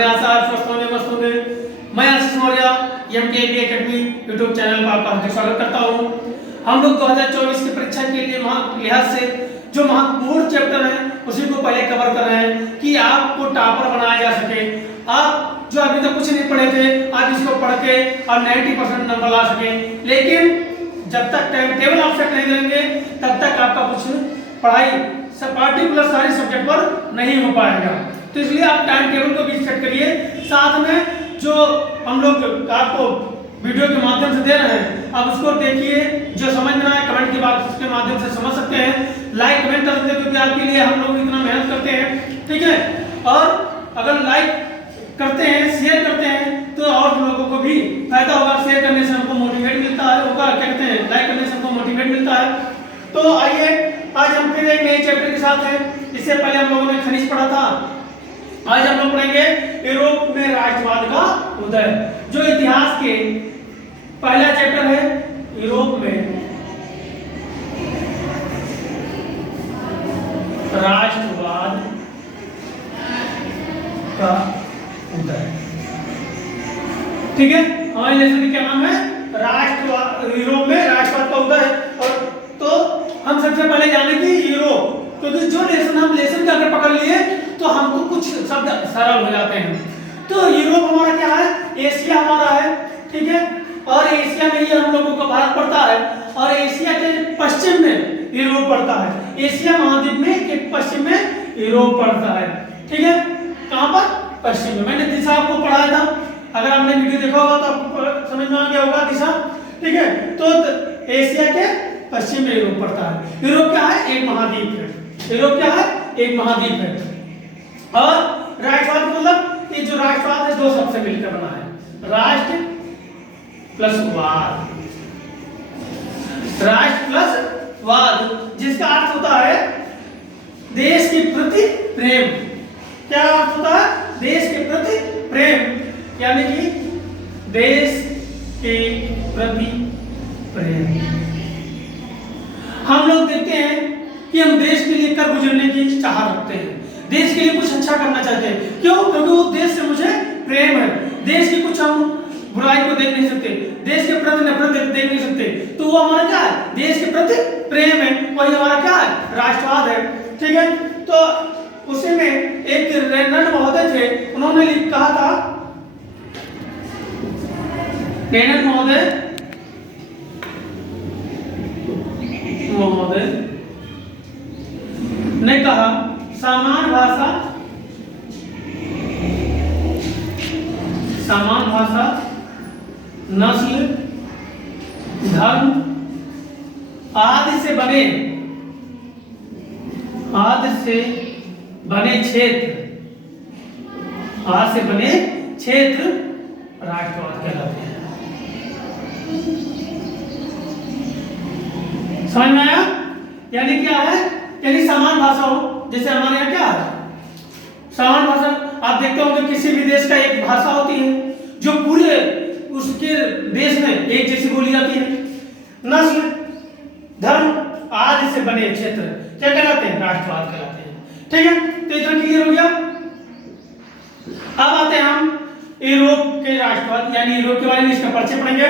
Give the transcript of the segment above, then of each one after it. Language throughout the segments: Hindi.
मैं आशा आप स्वस्थ होंगे, मस्त होंगे। मैं Ashish Maurya MKB academy YouTube channel पर आपका हार्दिक स्वागत करता हूं। हम लोग 2024 की परीक्षा के लिए लिहाज से जो महत्वपूर्ण चैप्टर है उसी को पहले कवर कर रहे हैं कि आपको टॉपर बनाया जा सके। आप जो अभी तक कुछ नहीं पढ़े थे, आप इसको पढ़ के और 90% नंबर ला सके। लेकिन जब तक टाइम टेबल आप सेट नहीं करेंगे तब तक आपका कुछ पढ़ाई पार्टिकुलर सारे सब्जेक्ट पर नहीं हो पाएगा। तो इसलिए आप टाइम टेबल को भी सेट करिए। साथ में जो हम लोग आपको वीडियो के माध्यम से दे रहे हैं आप उसको देखिए, जो समझ में आए कमेंट के बाद उसके माध्यम से समझ सकते हैं। लाइक कमेंट कर सकते हैं क्योंकि आपके लिए हम लोग इतना मेहनत करते हैं, ठीक है। और अगर लाइक करते हैं, शेयर करते हैं तो और लोगों को भी फायदा होगा। शेयर करने से हमको मोटिवेट मिलता है, होगा क्या कहते हैं, लाइक करने से हमको मोटिवेट मिलता है। तो आइए आज हम फिर एक नए चैप्टर के साथ हैं। इससे पहले हम लोगों ने खनिज पढ़ा था, आज हम लोग पढ़ेंगे यूरोप में राष्ट्रवाद का उदय, जो इतिहास के पहला चैप्टर है। यूरोप में राष्ट्रवाद का उदय, ठीक है। हमारे लेसन का क्या नाम है? राष्ट्रवाद। यूरोप में राष्ट्रवाद का उदय। और तो हम सबसे पहले जाने की यूरोप, क्योंकि जो लेसन का अगर पकड़ लिए तो हमको कुछ शब्द सरल हो जाते हैं। तो यूरोप हमारा क्या है? एशिया हमारा है, ठीक है। और एशिया में ही हम लोगों का भारत पड़ता है और एशिया के पश्चिम में यूरोप पड़ता है। एशिया महाद्वीप में के पश्चिम में यूरोप पड़ता है, ठीक है। कहां पर? पश्चिम में। मैंने दिशा आपको पढ़ाया था, अगर आपने वीडियो देखा होगा तो आपको समझ में आ गया होगा दिशा, ठीक है। तो एशिया के पश्चिम में यूरोप पड़ता है। यूरोप क्या है? एक महाद्वीप है। यूरोप क्या है? एक महाद्वीप है। और राष्ट्रवाद मतलब ये जो राष्ट्रवाद है दो शब्द से मिलकर बना है, राष्ट्र प्लस वाद। राष्ट्र प्लस वाद, जिसका अर्थ होता है देश के प्रति प्रेम। क्या अर्थ होता है? देश के प्रति प्रेम, यानी कि देश के प्रति प्रेम। हम लोग देखते हैं कि हम देश के लिए कर गुजरने की चाह रखते हैं, देश के लिए कुछ अच्छा करना चाहते हैं। क्यों? क्योंकि वो देश से मुझे प्रेम है। देश की कुछ हम बुराई को देख नहीं सकते, देश के प्रति नफरत देख नहीं सकते, तो वो हमारा क्या है? देश के प्रति प्रेम है। वही हमारा क्या है? राष्ट्रवाद है, ठीक है। तो उसी में एक रेनन महोदय थे, उन्होंने कहा था, रेनन महोदय ने कहा समान भाषा, नस्ल, धर्म आदि से बने क्षेत्र राष्ट्रवाद कहलाते हैं। समझ में आया? यानी क्या है? यानी समान भाषा हो, जैसे हमारे यहाँ क्या है? समान भाषा। आप देखते होंगे किसी भी देश का एक भाषा होती है जो पूरे उसके देश में एक जैसी बोली जाती है। नस्ल, धर्म आदि से बने क्षेत्र क्या कहलाते हैं? राष्ट्रवाद कहलाते हैं, ठीक है। तो इतना क्लियर हो गया। अब आते हैं हम यूरोप के राष्ट्रवाद यानी यूरोप के बारे में, इसका परिचय पढ़ेंगे।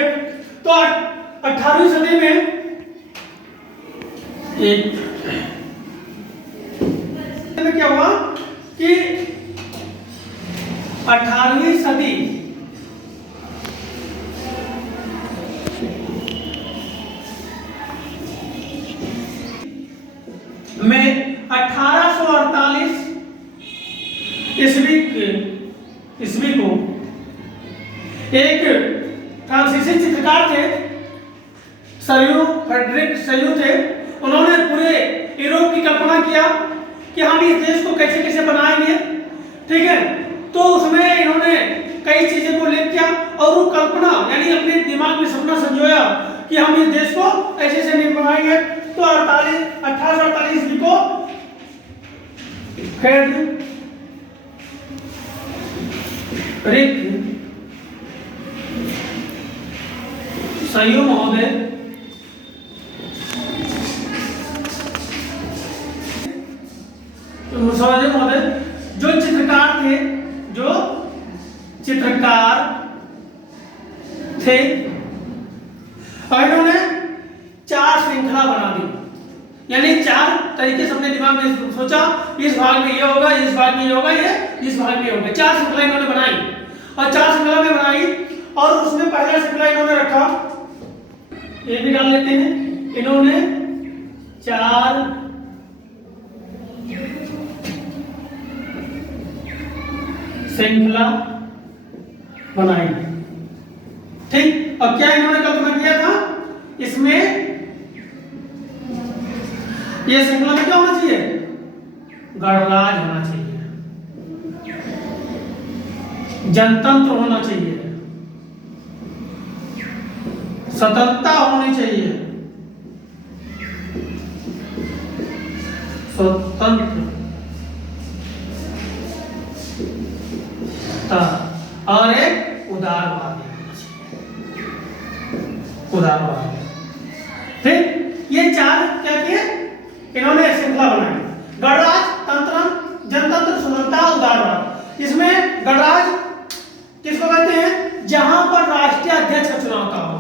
तो 18वीं सदी में क्या हुआ कि 18वीं सदी में 1848 ईस्वी को एक फ्रांसीसी चित्रकार थे, फ्रेडरिक सयू थे। उन्होंने पूरे यूरोप की कल्पना किया कि हम इस देश को कैसे कैसे बनाएंगे, ठीक है। तो उसमें इन्होंने कई चीजें को ले किया और वो कल्पना यानी अपने दिमाग में सपना संजोया कि हम इस देश को ऐसे से नहीं बनाएंगे। तो 1848 ईस्वी को फ्रेडरिक सयू महोदय जो चित्रकार थे, जो चित्रकार थे और इन्होंने 4 श्रृंखला बना दी, यानी 4 तरीके से अपने दिमाग में सोचा, इस भाग में ये होगा, इस भाग में ये होगा, ये इस भाग में ये होगा। 4 श्रृंखला इन्होंने बनाई और 4 श्रृंखला में बनाई और उसमें पहला श्रृंखला इन्होंने रखा, ये भी डाल लेते हैं, इन्होंने 4 श्रृंखला बनाई। ठीक, अब क्या इन्होंने कल्पना किया था, इसमें ये श्रृंखला में क्या होना चाहिए, गणराज होना चाहिए, जनतंत्र होना चाहिए, स्वतंत्रता होनी चाहिए, स्वतंत्रता और एक उदारवाद, उदारवाद। फिर ये 4 क्या किए इन्होंने श्रृंखला बनाई, गणराज, तंत्र, जनतंत्र, स्वतंत्रता, उदारवाद। इसमें गणराज किसको कहते हैं, जहां पर राष्ट्रीय अध्यक्ष का चुनाव होता हो,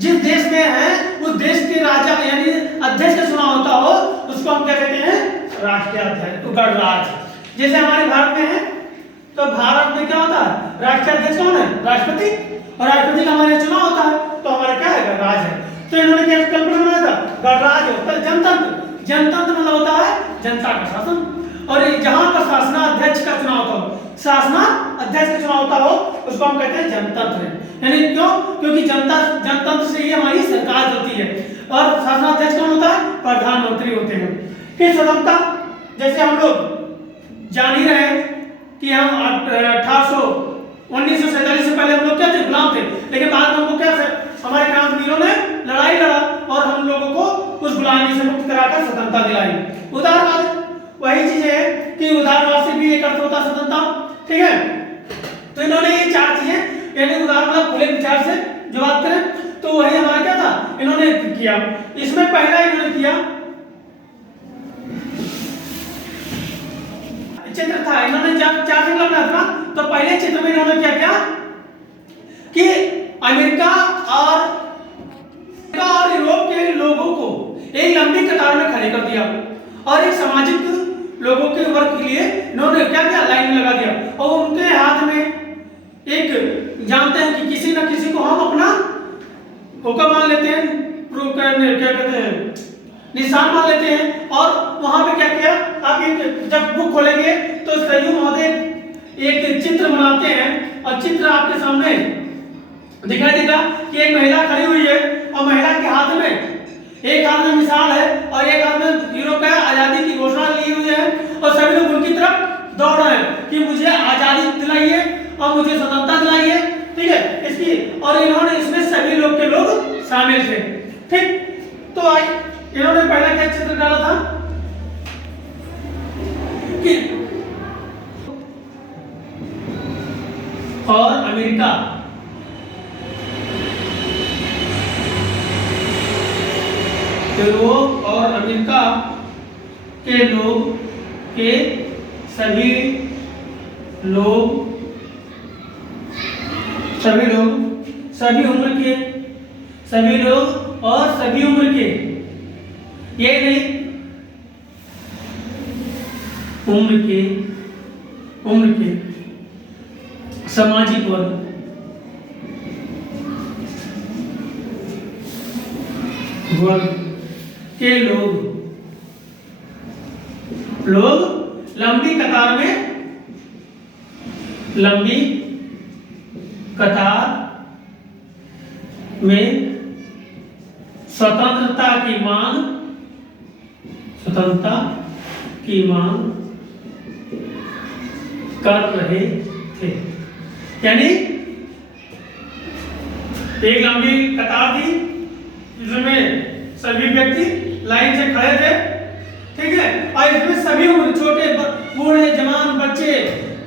जिस देश में है उस देश के राजा यानी अध्यक्ष का चुनाव होता हो, उसको हम क्या कहते हैं, राष्ट्रीय अध्यक्ष, गणराज। जैसे हमारे भारत में है, तो भारत में क्या होता है, राष्ट्रीय अध्यक्ष कौन है, राष्ट्रपति, और राष्ट्रपति का हमारे चुनाव होता है, तो हमारा क्या है, गणराज है। तो इन्होंने क्या कल्पना बनाया था, गणराज होता है जनतंत्र, जनतंत्र मतलब होता है जनता का शासन, और जहां पर शासनाध्यक्ष का चुनाव होता हो, शासनाध्यक्ष का चुनाव होता हो, उसको हम कहते हैं जनतंत्र। यानी क्यों, क्योंकि जनतंत्र से ही हमारी सरकार चलती है, और शासनाध्यक्ष कौन होता है, प्रधानमंत्री होते हैं। फिर स्वतंत्रता, जैसे हम लोग जान ही रहे कि हम 1947 से पहले हम लोग क्या थे, गुलाम थे, लेकिन बाद में हमको क्या हमारे क्रांतिवीरों ने लड़ाई लड़ा और हम लोगों को उस गुलामी से मुक्त कराकर स्वतंत्रता दिलाई। उदारवाद वही चीज है कि उदारवाद से भी एक अर्थ होता है स्वतंत्रता। ठीक है, तो इन्होंने ये 4 चीजें, यानी उदारवाद खुले विचार से जो बात करें तो वही हमारा क्या था, इन्होंने किया। इसमें पहला इन्होंने किया चित्र था, इन्होंने जब 4 श्रृंखला बनाया था, तो पहले चित्र में इन्होंने क्या किया कि अमेरिका और यूरोप के लोगों को एक लंबी कतार में खड़े कर दिया और एक सामाजिक लोगों के वर्ग के लिए इन्होंने क्या किया, लाइन में लगा दिया, और उनके हाथ में एक, जानते हैं कि किसी न किसी को हम अपना होकर मान लेते हैं, क्या कहते हैं, निशान मान लेते हैं। और वहां पे क्या किया, आप जब बुक खोलेंगे तो सयू महोदय एक चित्र बनाते हैं, और चित्र आपके सामने दिखाई देगा कि एक महिला खड़ी हुई है और महिला के हाथ में, एक हाथ में मिसाल है और एक हाथ में यूरोप का आजादी की घोषणा ली हुई है, और सभी लोग उनकी तरफ दौड़ रहे हैं कि मुझे आजादी दिलाइए और मुझे स्वतंत्रता दिलाइए। ठीक है, इसकी, और इन्होंने इसमें सभी लोग के लोग शामिल थे। ठीक, तो आई इन्होंने पहला क्या चित्र डाला था कि और अमेरिका यूरोप और अमेरिका के लोग के सभी लोग सभी उम्र के, सभी लोग और सभी उम्र के, ये नहीं उम्र के सामाजिक वर्ग के लोग लंबी कतार में स्वतंत्रता की मांग कर रहे थे। यानी एक लंबी कतार थी जिसमें सभी व्यक्ति लाइन से खड़े थे, ठीक है, और इसमें सभी उम्र, छोटे बूढ़े जवान बच्चे,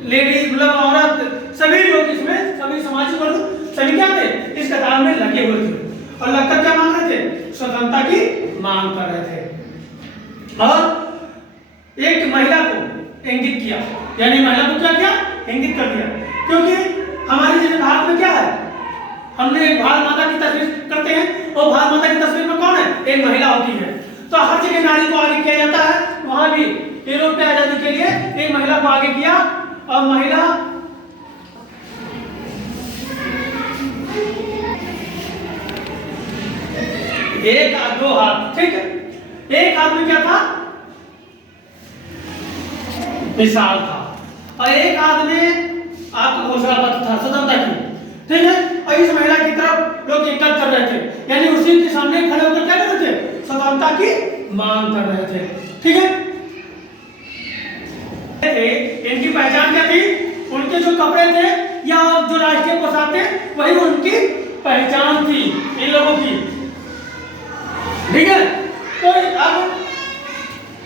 लेडीज मतलब औरत, सभी लोग इसमें, सभी सामाजिक वर्ग सभी क्या थे, इस कतार में लगे हुए थे और लगकर क्या मांग रहे थे, स्वतंत्रता की मांग कर रहे थे। और एक महिला को इंगित किया, यानी महिला को क्या किया, इंगित कर दिया, क्योंकि हमारी जैसे भारत में क्या है, हमने एक भारत माता की तस्वीर करते हैं और भारत माता की तस्वीर में कौन है, एक महिला होती है। तो हर जगह नारी को आगे किया जाता है, वहां भी यूरोप की आजादी के लिए एक महिला को आगे किया। और महिला एक दो हाथ, ठीक है, एक हाथ में क्या था, मिसाल था, और एक हाथ में आपका घोषणा पत्र था स्वतंत्रता की, ठीक है। और इस महिला की तरफ लोग एकत्र कर रहे थे, यानी उसी के सामने खड़े होकर क्या कर रहे थे, स्वतंत्रता की मांग कर रहे थे, ठीक है। इनकी पहचान क्या थी, उनके जो कपड़े थे या जो राष्ट्रीय पोशाक थे वही उनकी पहचान थी इन लोगों की, ठीक है। तो अब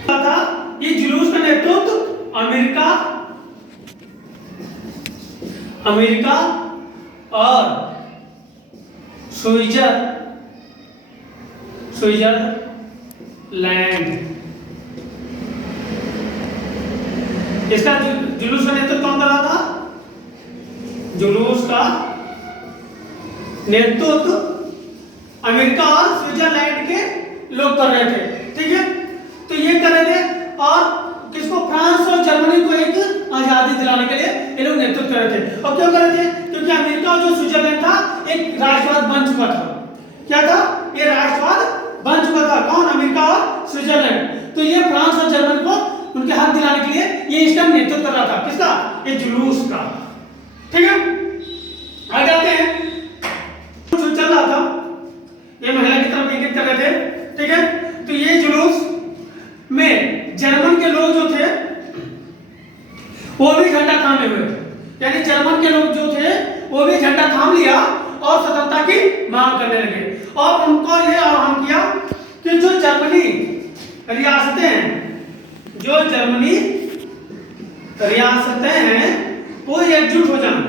था ये जुलूस का नेतृत्व अमेरिका और स्विट्जरलैंड, इसका जुलूस का नेतृत्व कौन कर रहा था, जुलूस का नेतृत्व अमेरिका और स्विट्जरलैंड के लोग कर रहे थे, ठीक है। तो ये कर रहे थे और किसको, फ्रांस और जर्मनी को एक आजादी दिलाने के लिए ये लोग नेतृत्व कर रहे थे। और क्यों कर रहे थे, क्योंकि अमेरिका और जो स्विट्जरलैंड था एक राष्ट्रवाद बन चुका था। क्या था, ये राष्ट्रवाद बन चुका था, कौन, अमेरिका और स्विट्जरलैंड। तो ये फ्रांस और जर्मनी को उनके हक दिलाने के लिए ये इसका नेतृत्व कर रहा था, किसका, ये जुलूस का, ठीक है। आगे आते हैं, जो चल रहा था ये महिला की तरफ इंगित कर रहे थे, ठीक है। तो ये जुलूस में जर्मन के लोग जो थे वो भी झंडा थामे हुए थे, यानी जर्मन के लोग जो थे वो भी झंडा थाम लिया और स्वतंत्रता की मांग करने लगे। और उनको ये आह्वान किया कि जो जर्मनी रियासतें हैं, जो जर्मनी रियासतें हैं वो एकजुट हो जाएं,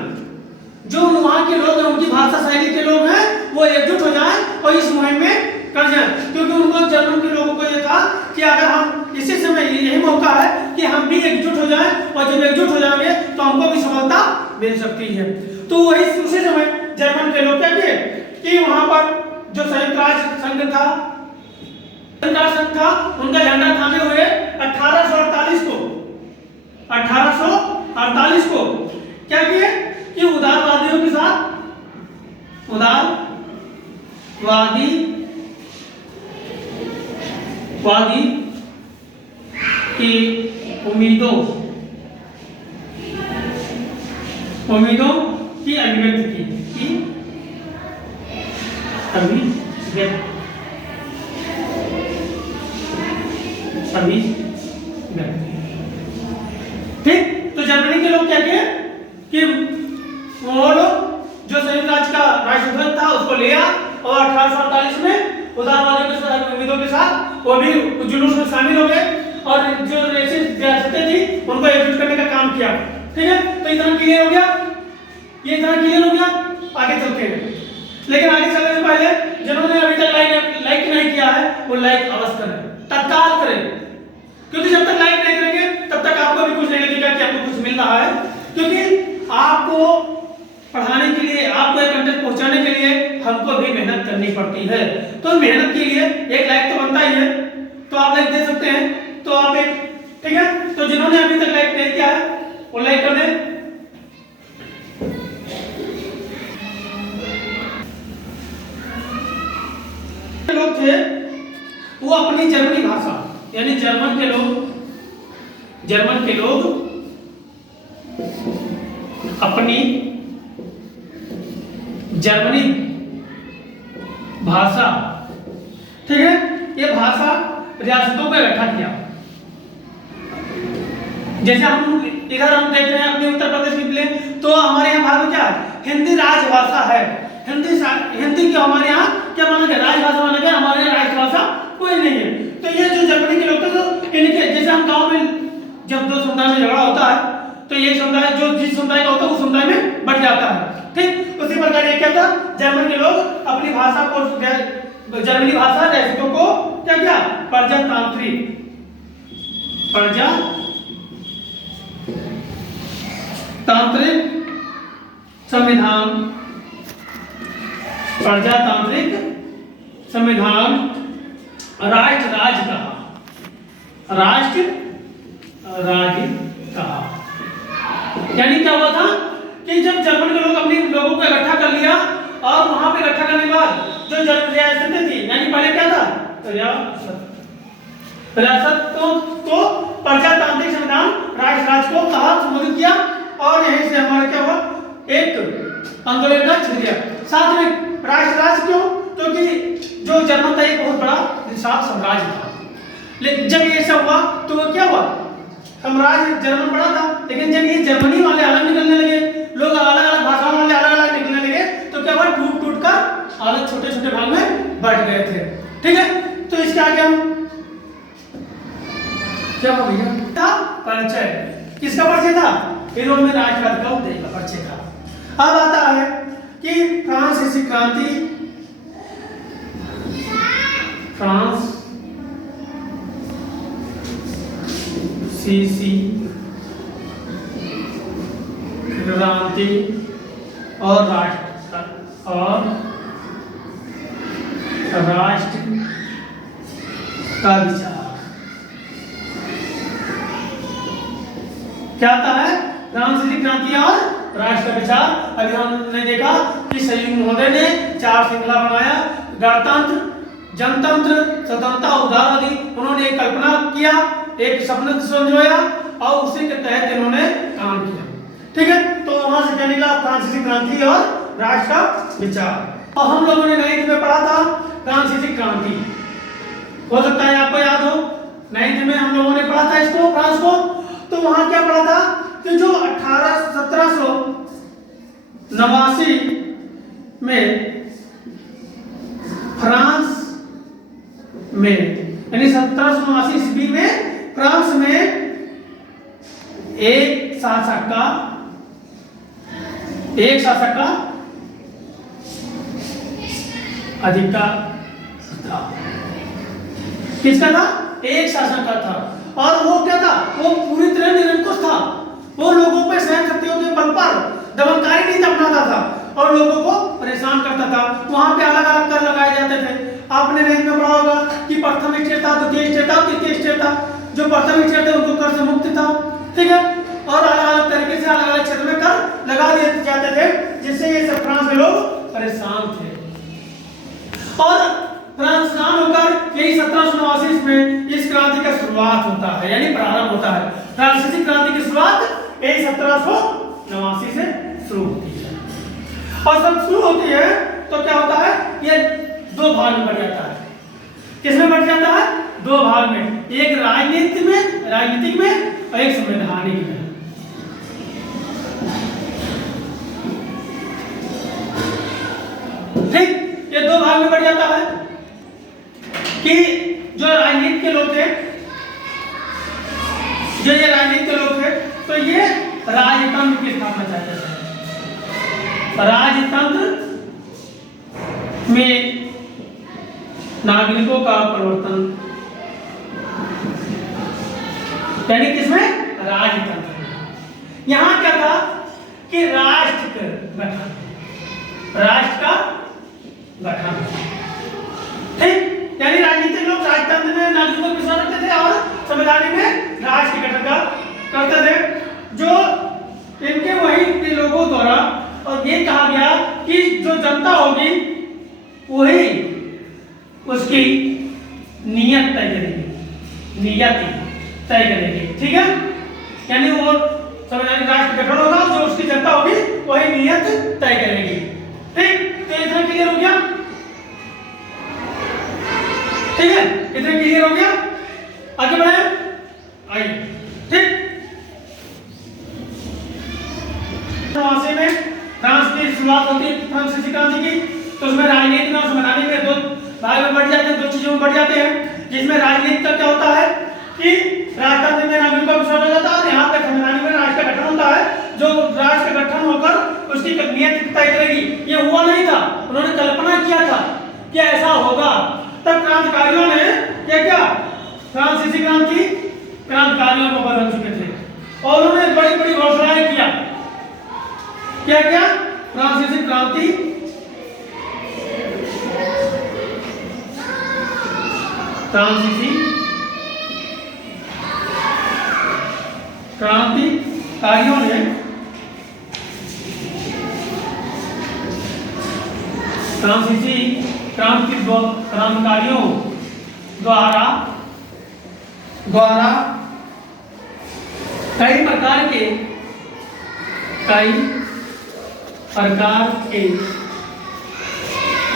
जो वहां के लोग हैं, उनकी भाषा शैली के लोग हैं, वो एकजुट हो जाएं और इस मुहिम में कर जाएं। क्योंकि उनको, जर्मन के लोगों को ये था कि अगर हम इसी समय, यही मौका है कि हम भी एकजुट हो जाएं, और जब एकजुट हो जाएंगे तो हमको भी सफलता मिल सकती है। तो वही उसी समय जर्मन के लोग क्या किए कि वहां पर जो संयुक्त राष्ट्र संघ था, उनका झंडा थामे हुए 1848 को क्या किए कि उदारवादियों के साथ, वादी की उम्मीदों की अभिव्यक्ति की, ठीक। तो जर्मनी के लोग क्या किए कि वो लोग जो संयुक्त राज्य का राष्ट्रध्वज था उसको लिया और 1848 में उदारवादियों के साथ, उम्मीदों के साथ वो भी जुलूस में शामिल हो गए और जो रियासतें थी उनको एकजुट करने का काम किया, ठीक है। तो इतना क्लियर हो गया, ये इतना क्लियर हो गया। आगे चलते हैं, लेकिन आगे चलने से पहले जिन्होंने अभी तक लाइक नहीं किया है वो लाइक अवश्य करें, तत्काल करें, क्योंकि जब तक लाइक नहीं करेंगे तब तक आपको भी कुछ नहीं लगेगा कि आपको कुछ मिल रहा है। क्योंकि आपको पढ़ाने के लिए, आपको एक कंटेंट पहुंचाने के लिए हमको भी मेहनत करनी पड़ती है। तो मेहनत के लिए एक लाइक तो बनता ही है, तो आप लाइक दे सकते हैं। तो आप एक, ठीक है, तो जिन्होंने अभी तक लाइक नहीं किया है वो लाइक कर दें। लोग थे वो अपनी जर्मनी भाषा, यानी जर्मन के लोग अपनी जर्मनी भाषा, ठीक है, ये भाषा रियासतों पे इकट्ठा किया। जैसे हम इधर हम देख रहे हैं अपने उत्तर प्रदेश की प्लेन, तो हमारे यहाँ भारत में क्या है, हिंदी राजभाषा है। हिंदी की हमारे यहाँ क्या माना गया, राजभाषा माना गया, हमारे यहाँ राष्ट्रभाषा कोई नहीं है। तो ये जो जर्मनी के लोग थे, तो इनके जैसे हम गांव में जब दो समुदाय में झगड़ा होता है तो ये समुदाय जो जिस समुदाय का होता है उस समुदाय में बट जाता है, ठीक। उसी प्रकार ये क्या था, जर्मन के लोग अपनी भाषा को, जर्मनी भाषा रियासतों को क्या किया, प्रजातांत्रिक संविधान, प्रजातांत्रिक संविधान, राष्ट्र राज्य कहा, राष्ट्र राज्य कहा। यानी क्या हुआ था कि जब जर्मन के लोग अपने लोगों को इकट्ठा कर लिया और वहां पे इकट्ठा करने के बाद जो रियासतें थी, यानी पहले क्या था रियासत तो प्रजातांत्रिक संविधान राष्ट्र राज्य को कहा, संबोधित किया और यहीं से हमारा क्या हुआ एक आंदोलन का छिड़ गया। साथ में राष्ट्र राज्य क्यों? क्योंकि जो जर्मन था एक बहुत बड़ा विशाल साम्राज्य था, लेकिन जब ये सब हुआ तो वो क्या हुआ साम्राज्य जर्मन बड़ा था, लेकिन जब ये जर्मनी वाले अलग निकलने लगे, लोग अलग अलग भाषाओं वाले अलग अलग निकलने लगे, तो क्या हुआ टूट टूट कर अलग छोटे छोटे भाग में बट गए थे। ठीक है, तो इसके आगे हम क्या हुआ भैया था परिचय। किसका परिचय था? यूरोप में राष्ट्रवाद का उदय का परिचय था। अब आता है कि फ्रांसीसी क्रांति, फ्रांस सीसी क्रांति और राष्ट्र का विचार। क्या आता है? फ्रांसीसी क्रांति और राष्ट्र का विचार। अभी हमने देखा कि संयुक्त महोदय ने 4 श्रृंखला बनाया, गणतंत्र, जनतंत्र, स्वतंत्रता, उदारवादी। उन्होंने एक कल्पना किया, एक सपना संजोया और उसी के तहत इन्होंने काम किया। ठीक है, तो वहां से क्या निकला? फ्रांसीसी क्रांति और राष्ट्र का विचार। और हम लोगों ने 9th में पढ़ा था फ्रांसीसी क्रांति, हो सकता है आपको याद हो। 9th में हम लोगों ने पढ़ा था इसको, फ्रांस को। तो वहां क्या पढ़ा था कि जो 1789 में फ्रांस में, यानी 1789 ईस्वी में फ्रांस में एक शासक का अधिकार था। किसका था? एक शासक का था। और वो क्या था? वो पूरी तरह निरंकुश था। वो लोगों पे सहन शक्तियों के बल पर दमनकारी नीति अपनाता था और लोगों को परेशान करता था। वहां पे अलग अलग कर लगाए जाते थे। आपने नहीं में पढ़ा होगा कि प्रथम स्टेट था, द्वितीय स्टेट था, तृतीय स्टेट था। जो प्रथम स्टेट थे उनको कर से मुक्त था। ठीक है, और अलग अलग तरीके से अलग अलग क्षेत्र में कर लगा दिए जाते थे, जिससे ये सब फ्रांस के लोग परेशान थे। और परेशान होकर यही 1789 में इस क्रांति का शुरुआत होता है, यानी प्रारंभ होता है। फ्रांसीसी क्रांति की शुरुआत यही 1789 से शुरू होती है। और जब शुरू होती है तो क्या होता है? ये 2 भाग में बढ़ जाता है। किसमें बढ़ जाता है? 2 भाग में, एक राजनीतिक में और एक संवैधानिक में। ठीक, ये 2 भाग में बढ़ जाता है कि जो राजनीति के लोग थे, तो ये राजतंत्र की स्थापना चाहते थे। राजतंत्र में नागरिकों का परिवर्तन, यानी किसमें? राजतंत्र। यहां क्या था कि राष्ट्र का गठन। ठीक, यानी राजनीतिक लोग राजतंत्र में नागरिकों को विश्वास रखते थे और संवैधानिक में राष्ट्र के गठन करते थे। जो इनके वही के लोगों द्वारा और ये कहा गया कि जो जनता होगी वही उसकी नियत तय करेगी। ठीक है, यानी वो संवैधानिक राष्ट्र गठन होगा, जो उसकी जनता होगी वही नियत तय करेगी। ठीक, तो इतना क्लियर हो गया। ठीक है, इतना क्लियर हो गया। आगे बढ़े, आइए। ठीक, में फ्रांस की शुरुआत होती है फ्रांसीसी क्रांति की। तो उसमें राजनीति में और संवैधानिक में 2 भाग में बढ़ जाते हैं, 2 चीजों में बढ़ जाते हैं। जिसमें राजनीति का क्या होता है कि राजतंत्र में नागरिकों का विश्वास हो जाता है और यहाँ पे संवैधानिक में राष्ट्र का गठन होता है, जो राष्ट्र का गठन होकर उसकी नियत तय करेगी। ये हुआ नहीं था, उन्होंने कल्पना किया था कि ऐसा होगा। तब क्रांतिकारियों ने क्या फ्रांसीसी क्रांतिकारियों को बदल चुके थे और उन्होंने बड़ी बड़ी घोषणाएं किया। क्या फ्रांसीसी क्रांति क्रांतिकारियों ने फ्रांसीसी क्रांतिकारियों द्वारा कई प्रकार के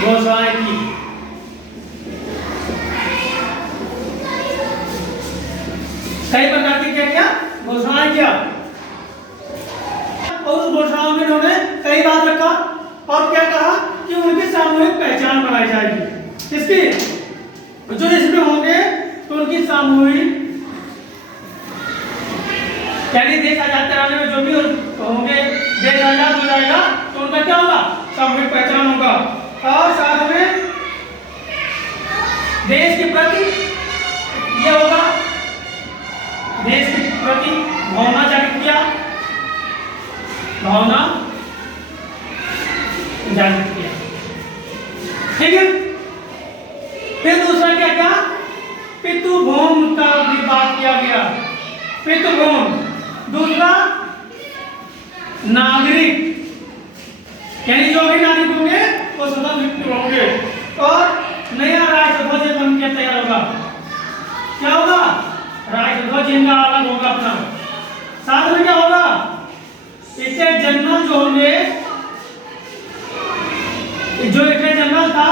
घोषणाएं की। कई प्रकार की क्या घोषणाएं किया, और उस घोषणाओं में उन्होंने कई बात रखा और क्या कहा कि उनकी सामूहिक पहचान बनाई जाएगी। किसकी? जो इसमें होंगे तो उनकी सामूहिक, यानी देश आजाद कराने में जो भी होंगे, देश आजाद हो जाएगा तो उनका क्या होगा? सामूहिक पहचान होगा। और साथ में देश के प्रति ये होगा, देश के प्रति भावना जागृत किया, ठीक है। फिर दूसरा क्या पितृभूम का भी बात किया गया। पितृभूम, दूसरा नागरिक, यानी जो भी नागरिक होंगे वो स्वतंत्र होंगे, और नया राष्ट्रध्वज बन के तैयार होगा। क्या होगा? राष्ट्रध्वज इनका अलग होगा अपना। साथ में क्या होगा? इससे जनरल जो होंगे, जो इतने जनरल था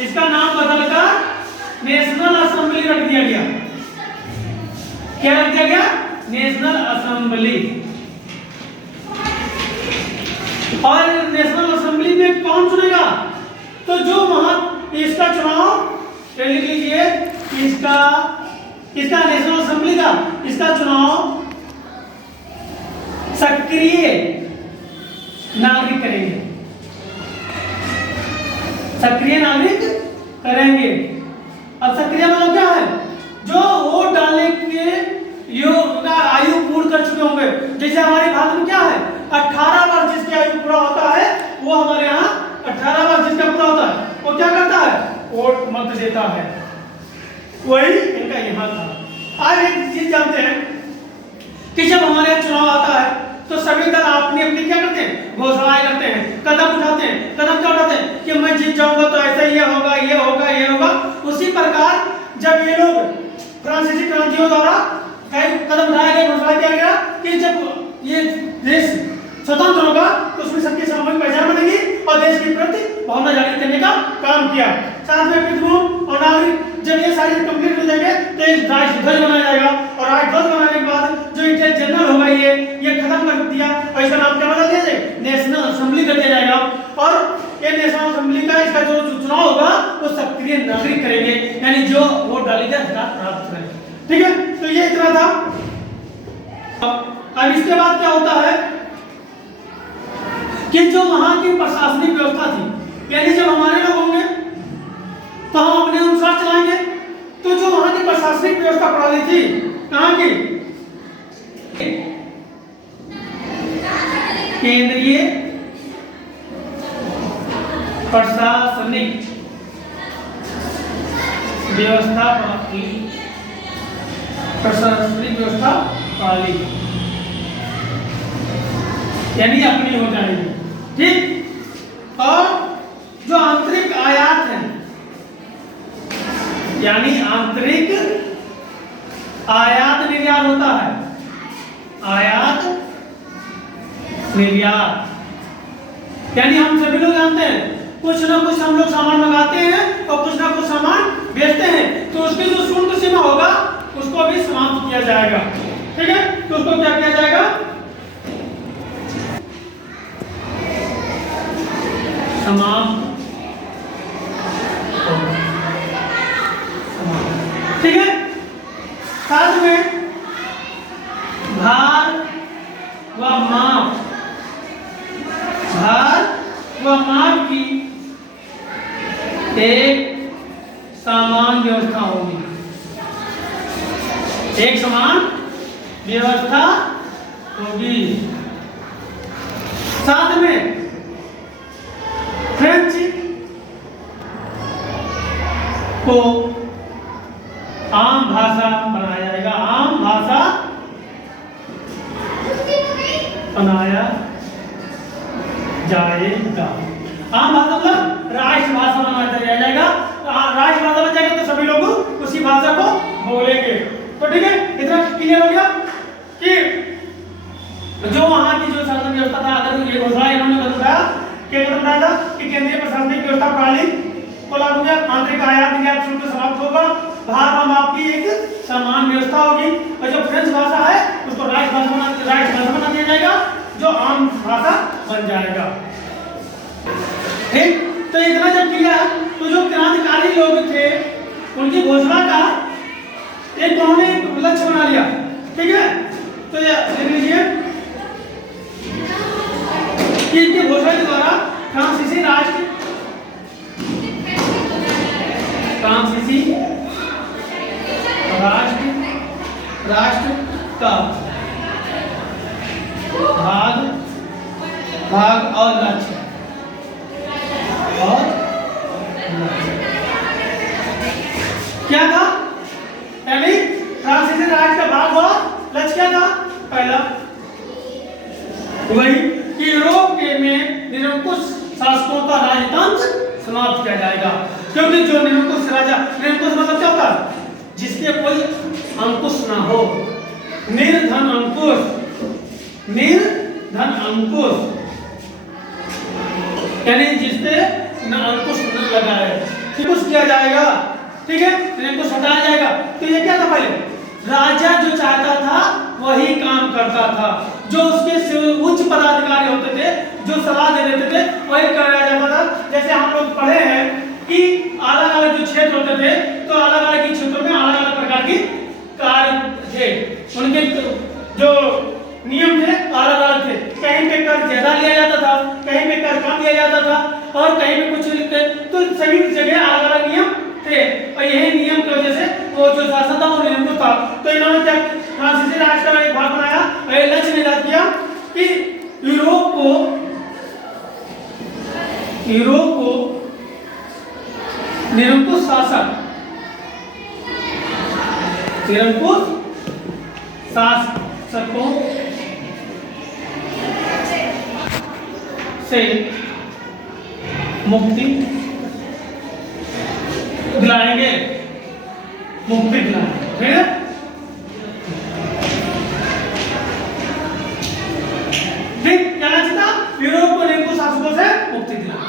इसका नाम बदलकर नेशनल असेंबली रख दिया गया। क्या रख दिया गया? National assembly. और नेशनल असेंबली में कौन चुनेगा? तो जो इसका चुनाव लिख लीजिए, इसका नेशनल असेंबली का इसका चुनाव सक्रिय नागरिक करेंगे। सक्रिय नागरिक करेंगे। अब सक्रिय मतलब क्या है? जो वोट डालने के आयु पूर्ण कर चुके होंगे। जैसे हमारे भारत में क्या है, 18 वर्ष जिसकी आयु पूरा होता है वो हमारे यहाँ 18 वर्ष जिसका पूरा होता है वो क्या करता है? वोट मत देता है। वही इनका यहाँ था। आज एक चीज जानते हैं कि जब हमारे यहाँ चुनाव आता है तो सभी दल अपनी अपनी क्या करते हैं? घोषणाएं करते हैं, कदम उठाते हैं। कदम क्या उठाते हैं? कि मैं जीत जाऊंगा तो ऐसा ये होगा, ये होगा, ये होगा। उसी प्रकार जब ये लोग फ्रांसीसी क्रांतियों द्वारा कदम उठाया गया, घोषणा किया गया कि जब ये देश स्वतंत्र होगा तो उसमें सबकी सामूहिक पहचान बनेगी और देश के प्रति भावना जागृत करने का काम किया। साथ में पितृभूम और नागरिक, जब ये सारे कंप्लीट हो जाएंगे तो एक राष्ट्रध्वज बनाया जाएगा, और राष्ट्रध्वज बनाने के बाद जो इनके जनरल होगा ये खत्म कर दिया और इसका नाम क्या बना दिया जाए? नेशनल असेंबली कर दिया जाएगा। और ये नेशनल असेंबली का इसका जो चुनाव होगा वो सक्रिय नागरिक करेंगे, यानी जो वोट डालेंगे अधिकार प्राप्त करेंगे। ठीक है, तो ये इतना था। अब इसके बाद क्या होता है कि जो वहां की प्रशासनिक व्यवस्था थी, यानी जब हमारे लोग होंगे तो हम अपने अनुसार चलाएंगे। तो जो वहां की प्रशासनिक व्यवस्था प्रणाली थी, कहां की? केंद्रीय प्रशासनिक व्यवस्था प्रणाली, यानी अपनी हो जाएगी। ठीक। और जो आंतरिक आयात है, यानी आंतरिक आयात निर्यात होता है। आयात निर्यात, यानी हम सभी लोग जानते हैं कुछ ना कुछ हम लोग सामान मंगाते हैं और कुछ ना कुछ सामान बेचते हैं, तो उसकी जो शुल्क सीमा होगा उसको भी समाप्त किया जाएगा। ठीक है, तो उसको क्या किया जाएगा? समाप्त। ठीक है। साथ में भार व माप की एक समान व्यवस्था होगी। एक समान व्यवस्था होगी। साथ में बनाया जाएगा। आम भाषा मतलब राष्ट्रभाषा बनाया जाएगा। राष्ट्रभाषा बन जाएगा तो सभी लोग उसी भाषा को बोलेंगे। तो ठीक है, इतना क्लियर हो गया कि जो वहाँ की जो शासन व्यवस्था था, अगर ये घोषणा इन्होंने बताया क्या बताया था कि केंद्रीय प्रशासनिक व्यवस्था प्रणाली को लागू किया, आंतरिक आयात निर्यात शुल्क समाप्त होगा, बाहर में आपकी एक समान व्यवस्था होगी, और जो फ्रेंच भाषा है उसको राष्ट्रभाषा बना दिया जाएगा, जो आम भाषा बन जाएगा। ठीक, तो इतना जब किया तो जो क्रांतिकारी लोग थे उनकी घोषणा का एक उन्होंने लक्ष्य बना लिया। ठीक है, तो ये देख लीजिए कि इनके घोषणा के द्वारा फ्रांसीसी राष्ट्र का भाग और लक्ष्य क्या था? यानी फ्रांसीसी राज्य का भाग और लक्ष्य क्या था? पहला वही कि यूरोप में निरंकुश शासकों का राजतंत्र समाप्त किया जाएगा, क्योंकि जो निरंकुश राजा, निरंकुश मतलब क्या होता है? जिसके कोई अंकुश ना हो, निर्धन अंकुश, निर्धन अंकुश, यानी जिससे न अंकुश न लगाए, अंकुश किया जाएगा। ठीक है, अंकुश हटाया जाएगा। तो ये क्या था? पहले राजा जो चाहता था वही काम करता था, जो उसके उच्च पदाधिकारी होते थे जो सलाह दे देते थे वही कराया जाता था। जैसे हम लोग पढ़े हैं कि अलग अलग जो क्षेत्र होते थे तो अलग अलग क्षेत्रों में अलग अलग प्रकार की कार्य थे, उनके जो नियम थे अलग अलग थे। कहीं पे कर ज्यादा लिया जाता था, कहीं पे कर कम लिया जाता था, और कहीं पे कुछ लिखते, तो सभी जगह अलग अलग नियम थे, और यही नियम की वजह से वो जो शासन था वो निरंकुश था। तो इन्होंने जब फ्रांसीसी राष्ट्र का एक भाग बनाया और ये लक्ष्य निर्धारित किया कि यूरोप को निरंकुश शासकों से मुक्ति दिलाएंगे, ठीक है। ठीक, क्या था? यूरोप को निरंकुश शासकों से मुक्ति दिलाना।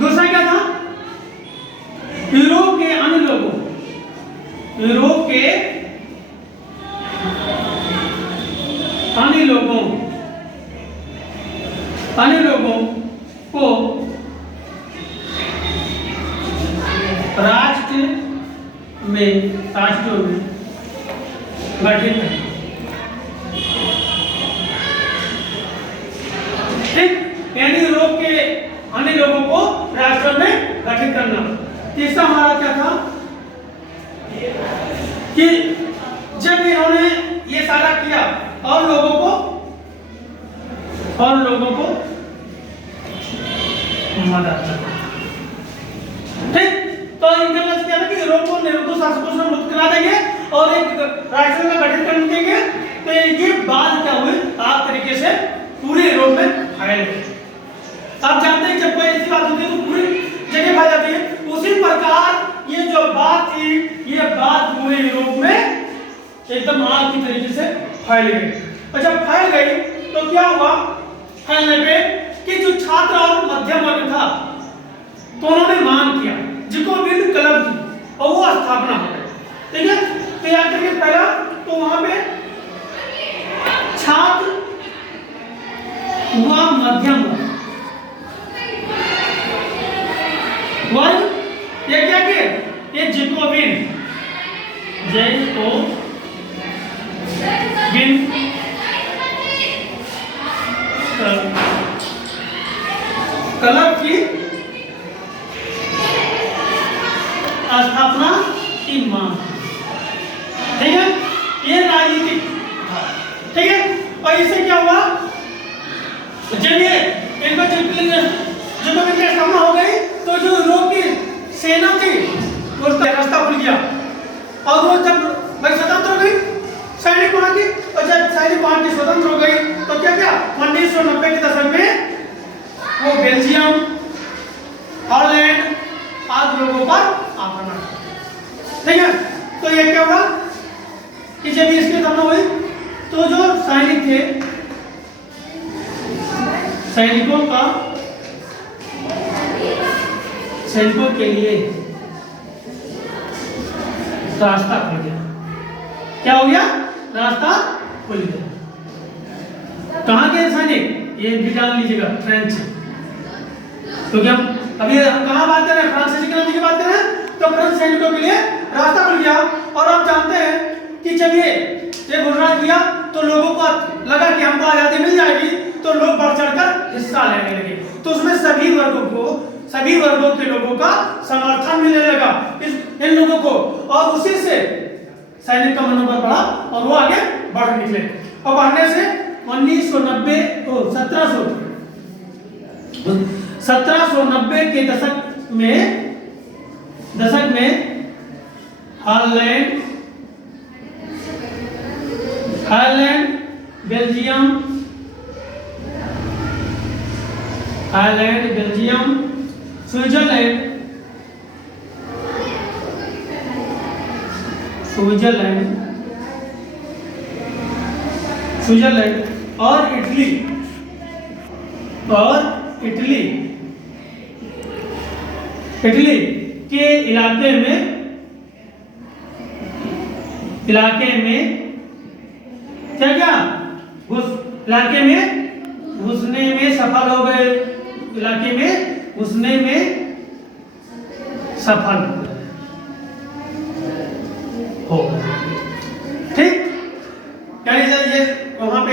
दूसरा क्या था? यूरोप के अन्य लोगों को राष्ट्रों में गठित है। ठीक, यानी यूरोप के अन्य लोगों को राष्ट्रों में गठित करना। तीसरा हमारा क्या था कि जब इन्होंने ये सारा किया और लोगों को मदद करना। ठीक, तो इनका लक्ष्य क्या था कि यूरोप को निरंकुश शासकों से मुक्त करा देंगे और एक राष्ट्र का गठन कर देंगे। तो ये बात क्या हुई? आप तरीके से पूरे यूरोप में फैल गई। आप जानते हैं जब कोई ऐसी बात होती है तो पूरी जगह फैल जाती है। उसी प्रकार ये जो बात थी, ये बात पूरे यूरोप में एकदम आग की तरीके से फैल गई। और जब फैल गई तो क्या हुआ? फैलने पे कि जो छात्र और मध्यम वर्ग था तो उन्होंने मांग किया जैकोबिन क्लब की और वो स्थापना हो गई। ठीक है, तो याद करिए पहला तो वहां पे छात्र हुआ, मध्यम वर्ग, ये क्या किए? ये जैकोबिन क्लब की स्थापना की मांग। ठीक है, ये राजनीतिक था। ठीक है, और इससे क्या हुआ? जब ये इनका जब स्थापना हो गई तो जो यूरोप की सेना थी उसका रास्ता खुल गया और वो जब भाई स्वतंत्र हो गई, सैनिक वहां की, और जब सैनिक वहां की स्वतंत्र हो गई तो क्या क्या सैनिकों के लिए रास्ता खुल गया। क्या हो गया? रास्ता खुल गया। कहाँ के सैनिक? ये भी जान लीजिएगा, फ्रेंच। क्योंकि हम कहाँ बात कर रहे हैं? फ्रांसीसी क्रांति की बात कर रहे हैं, तो फ्रेंच सैनिकों के लिए रास्ता खुल गया। और आप जानते हैं कि जब ये घोषणा किया तो लोगों को लगा कि हमको आजादी मिल जाएगी, तो लोग बढ़ चढ़कर हिस्सा लेने लगे। तो उसमें सभी वर्गों के लोगों का समर्थन मिलने लगा इन लोगों को, और उसी से सैनिक का मनोबल बढ़ा और वो आगे बढ़ निकले। और बढ़ने से 1790 के दशक में हॉलैंड, बेल्जियम, स्विट्जरलैंड और इटली के इलाके में क्या इलाके में घुसने में सफल हो गए। ठीक। यानी ये वहां पे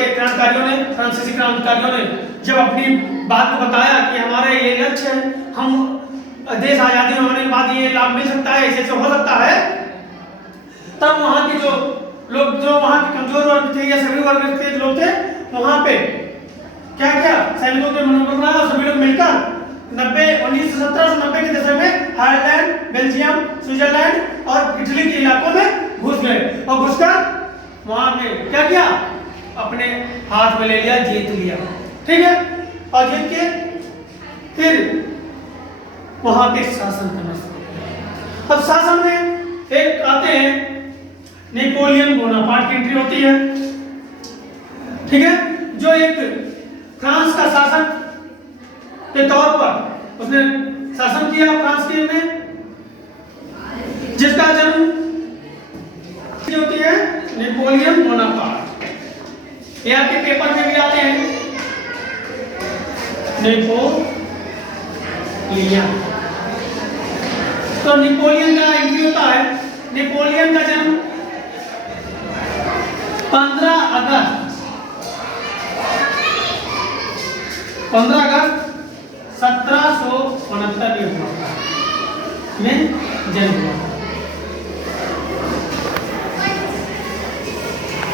फ्रांसीसी क्रांतिकारियों ने जब अपनी बात को बताया कि हमारा ये लक्ष्य है, हम देश आजादी होने के बाद ये लाभ मिल सकता है, ऐसे हो सकता है, तब वहां के जो लोग, जो वहां के कमजोर वर्ग थे या सभी वर्ग के लोग थे, वहां पे क्या सैनिकों के मनोबल बढ़ा और सभी लोग मिलकर 1790 के दशक में आयरलैंड, बेल्जियम, स्विट्जरलैंड और इटली के इलाकों में घुस गए। और घुसकर वहां पे क्या अपने हाथ में ले लिया, जीत लिया। ठीक है। और जीत के फिर वहां पे शासन करना शुरू किया। अब शासन में एक आते हैं नेपोलियन बोनापार्ट की एंट्री होती है। ठीक है। जो एक फ्रांस का शासक के तौर पर उसने शासन किया फ्रांस के में, जिसका जन्म होती है नेपोलियन बोनापार्ट। ये आपके पेपर में भी आते हैं, नेपोलियन। तो नेपोलियन का एंट्री होता है। नेपोलियन का जन्म 15 अगस्त 1769 में जन्म हुआ।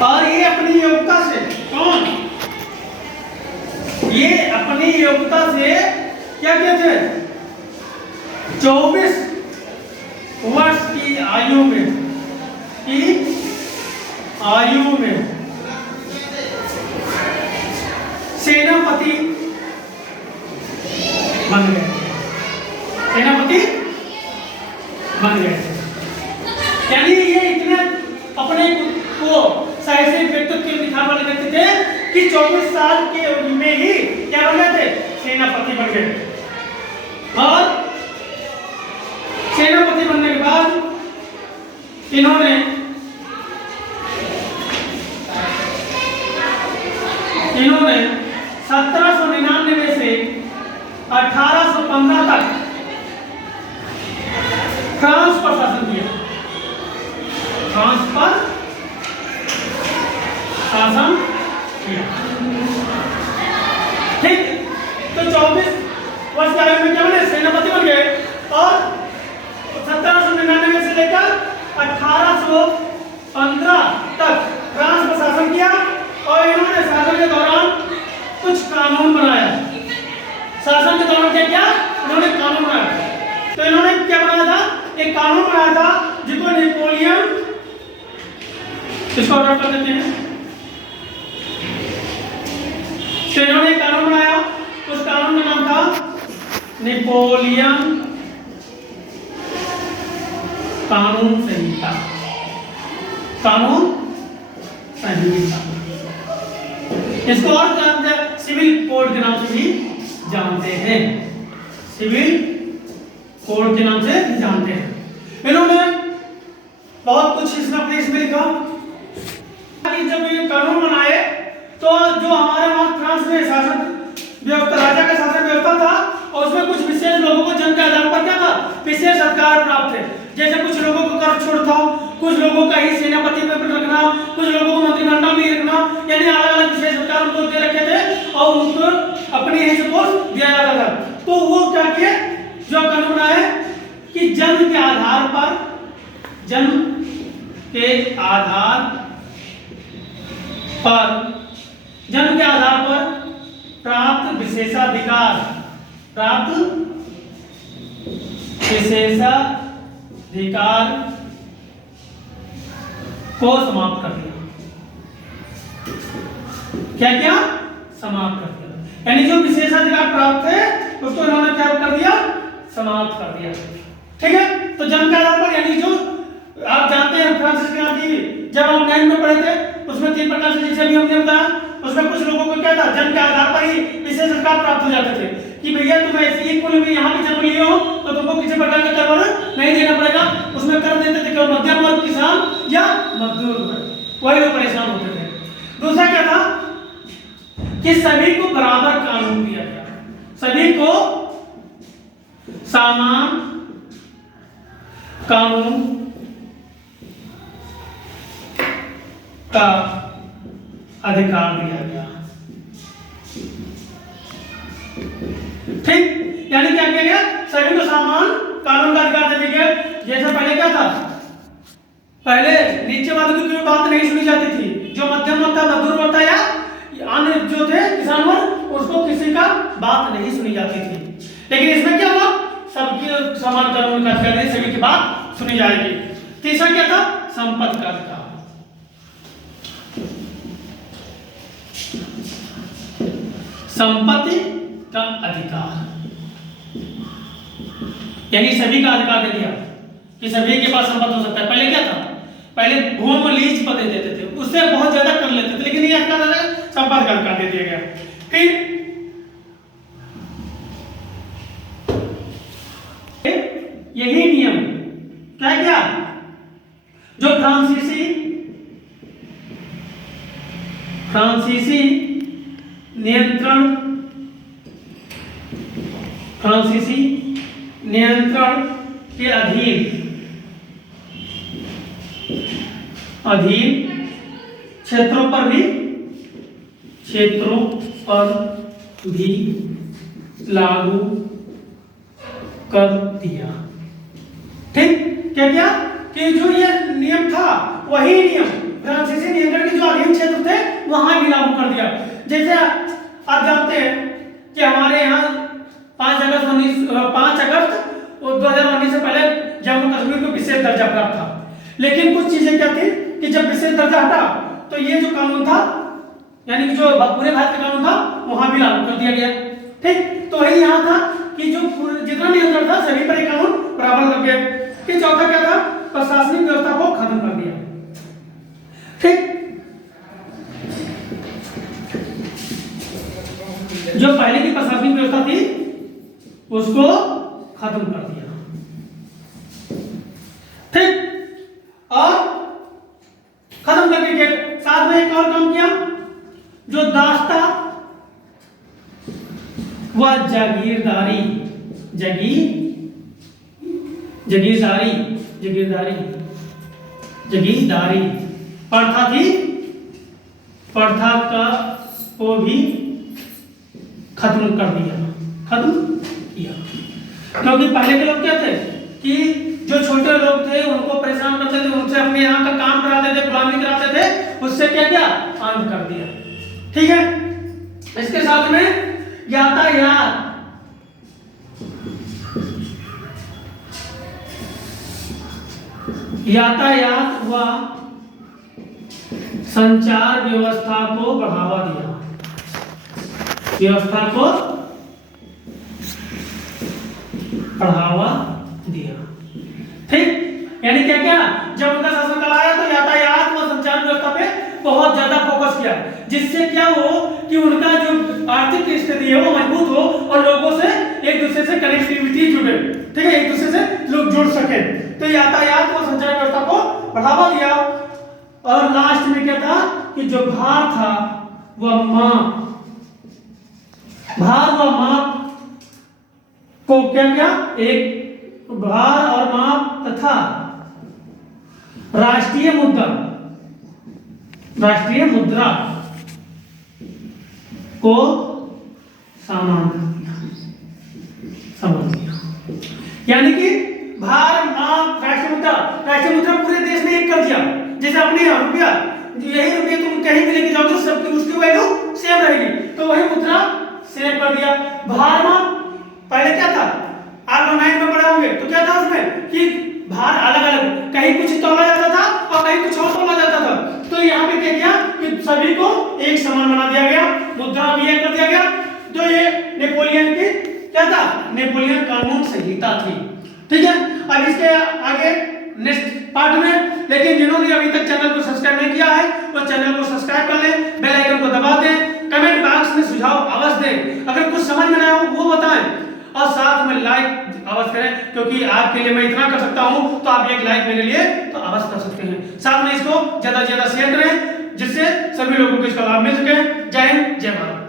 और ये अपनी योग्यता से क्या थे? 24 वर्ष की आयु में सेनापति बन गए। यानी ये इतने अपने को साहसिक व्यक्तित्व दिखाने वाले व्यक्ति थे कि 24 साल के उम्र में ही क्या बन गए थे? सेनापति बन गए। और सेनापति बनने के बाद इन्होंने 1799 से 1815 तक फ्रांस पर शासन किया। ठीक। तो 24 वर्ष की आयु में क्या बने? सेनापति बन गए। और 1799 से लेकर 1815 तक फ्रांस पर शासन किया। और इन्होंने शासन के दौरान कुछ कानून बनाया। इन्होंने कानून बनाया। तो इन्होंने क्या बनाया था? एक कानून बनाया था जिसको नेपोलियन, इसको ऑर्डर कर देते हैं। तो इन्होंने कानून बनाया, उस कानून का नाम था नेपोलियन कानून संहिता। इसको और सिविल कोड के नाम से भी जानते हैं, सिविल कोड के नाम से जानते हैं। इन्होंने बहुत कुछ इसमें लिखा कि जब ये कानून बनाए तो जो हमारे वहां फ्रांस में शासन व्यवस्था, राजा का शासन व्यवस्था था, और उसमें कुछ विशेष लोगों को जन के आधार पर क्या था, विशेष अधिकार प्राप्त थे। जैसे कुछ लोगों को कर छूट था, कुछ लोगों का ही सेनापति पे रखना, कुछ लोगों को मंत्रिमंडल में रखना, यानी अलग अलग विशेष अधिकार उनको दे रखे थे और उनको अपनी ही सपोर्ट दिया जाता था। तो वो क्या किए, जो कानून आए कि जन्म के आधार पर, जन्म के आधार पर, जन्म के आधार पर प्राप्त विशेषाधिकार, प्राप्त विशेषाधिकार को समाप्त कर दिया। क्या क्या समाप्त कर दिया, यानी जो विशेषाधिकार प्राप्त थे उसको इन्होंने क्या कर दिया, समाप्त कर दिया। ठीक है, तो जन्म के आधार पर, यानी जो आप जानते हैं फ्रांसिस क्रांति जब हम 9 में पढ़े थे उसमें 3 प्रकार से, जैसे भी हमने बताया, उसमें कुछ लोगों को क्या था, जन्म के आधार पर ही विशेष अधिकार प्राप्त हो जाते थे कि भैया तुम ऐसी कुल में यहाँ पे जन्म लिए हो तो तुमको किसी प्रकार का कर नहीं देना पड़ेगा। उसमें कर देते थे केवल मध्यम वर्ग, किसान या मजदूर वर्ग, वही लोग परेशान होते थे। दूसरा क्या था कि सभी को बराबर कानून दिया गया, सभी को समान कानून का अधिकार दिया गया। ठीक, यानी क्या किया गया, सभी को समान कानून का अधिकार दे दिया गया। जैसे पहले क्या था, पहले नीचे वालों की कोई बात नहीं सुनी जाती थी, जो मध्यम वर्ग था, मजदूर वर्ग था या अन्य जो थे किसान वर्ग, उसको किसी का बात नहीं सुनी जाती थी। लेकिन इसमें क्या हुआ, सबकी समान कानून का अधिकार, सभी की बात सुनी जाएगी। तीसरा क्या था, संपत्ति का अधिकार, संपत्ति का अधिकार, यानी सभी का अधिकार दे दिया कि सभी के पास संपत्ति हो सकता है। पहले क्या था, पहले भूमि लीज पर दे देते थे, उससे बहुत ज्यादा कर लेते थे, लेकिन ये अधिकार संपत्ति का अधिकार दे दिया गया। फिर यही नियम क्या क्या, जो फ्रांसीसी नियंत्रण के अधीन क्षेत्रों पर भी लागू कर दिया। ठीक, क्या क्या कि जो ये नियम था वही नियम फ्रांसीसी नियंत्रण के जो अधीन क्षेत्र थे वहां भी लागू कर दिया। जैसे आप जानते हैं कि हमारे यहाँ 5 अगस्त 2019 से पहले जम्मू कश्मीर को विशेष दर्जा प्राप्त था, लेकिन कुछ चीजें क्या थी कि जब विशेष दर्जा हटा तो ये जो कानून था, यानी कि जो पूरे भारत का कानून था वहां भी लागू कर दिया गया। ठीक, तो वही यहाँ था कि जो जितना नियंत्रण था सभी पर एक कानून बराबर लग गया। फिर चौथा क्या था, प्रशासनिक व्यवस्था को खत्म कर दिया। ठीक, जो पहले की प्रशासनिक व्यवस्था थी उसको खत्म कर दिया। ठीक, और खत्म करने के साथ में एक और काम किया, जो दास्ता व जागीरदारी प्रथा थी, प्रथा का को भी खत्म कर दिया, खत्म किया। क्योंकि पहले के लोग क्या थे कि जो छोटे लोग थे उनको परेशान करते थे, उनसे अपने यहाँ का काम कराते थे, गुलामी कराते थे, उससे क्या किया, बंद कर दिया। ठीक है, इसके साथ में यातायात व संचार व्यवस्था को बढ़ावा दिया, व्यवस्था को बढ़ावा दिया। ठीक, यानी क्या क्या, जब उनका शासनकाल आया तो यातायात व संचार व्यवस्था पे बहुत ज्यादा फोकस किया, जिससे क्या हो कि उनका जो जुड़ सके। तो यातायात व संचार व्यवस्था को बढ़ावा दिया। और लास्ट में क्या था कि जो भार था वह माप, भार व माप को क्या किया, एक भार और माप तथा राष्ट्रीय मुद्रा को समान कर दिया। यानी कि भार, माप, राष्ट्रीय मुद्रा पूरे देश में एक कर दिया। जैसे अपने यहाँ रुपया, यही रुपये तुम कहीं भी लेके जाओगे सबकी उसकी वैल्यू सेम रहेगी, तो वही मुद्रा सेम कर दिया। भार, माप पहले क्या था, आप 9 में पढ़े होंगे, तो क्या था उसमें कि भार अलग अलग, कहीं कुछ तौला जाता था और कहीं कुछ और तौला जाता था। तो यहाँ पे क्या किया कि सभी को एक समान बना दिया गया, मुद्रा भी एक कर दिया गया। जो ये नेपोलियन की क्या था, नेपोलियन कानून संहिता थी। ठीक है, अब इसके आगे नेक्स्ट पार्ट में, लेकिन जिन्होंने अभी तक चैनल को सब्सक्राइब नहीं किया है वो चैनल को सब्सक्राइब कर लें, बेल आइकन को दबा दें, कमेंट बॉक्स में सुझाव अवश्य दें, अगर कुछ समझ में ना हो वो बताएं, और साथ में लाइक अवश्य करें, क्योंकि आपके लिए मैं इतना कर सकता हूं, तो आप एक लाइक मेरे लिए तो अवश्य कर सकते हैं। साथ में इसको ज्यादा से ज्यादा शेयर करें, जिससे सभी लोगों को इसका लाभ मिल सके। जय हिंद, जय भारत।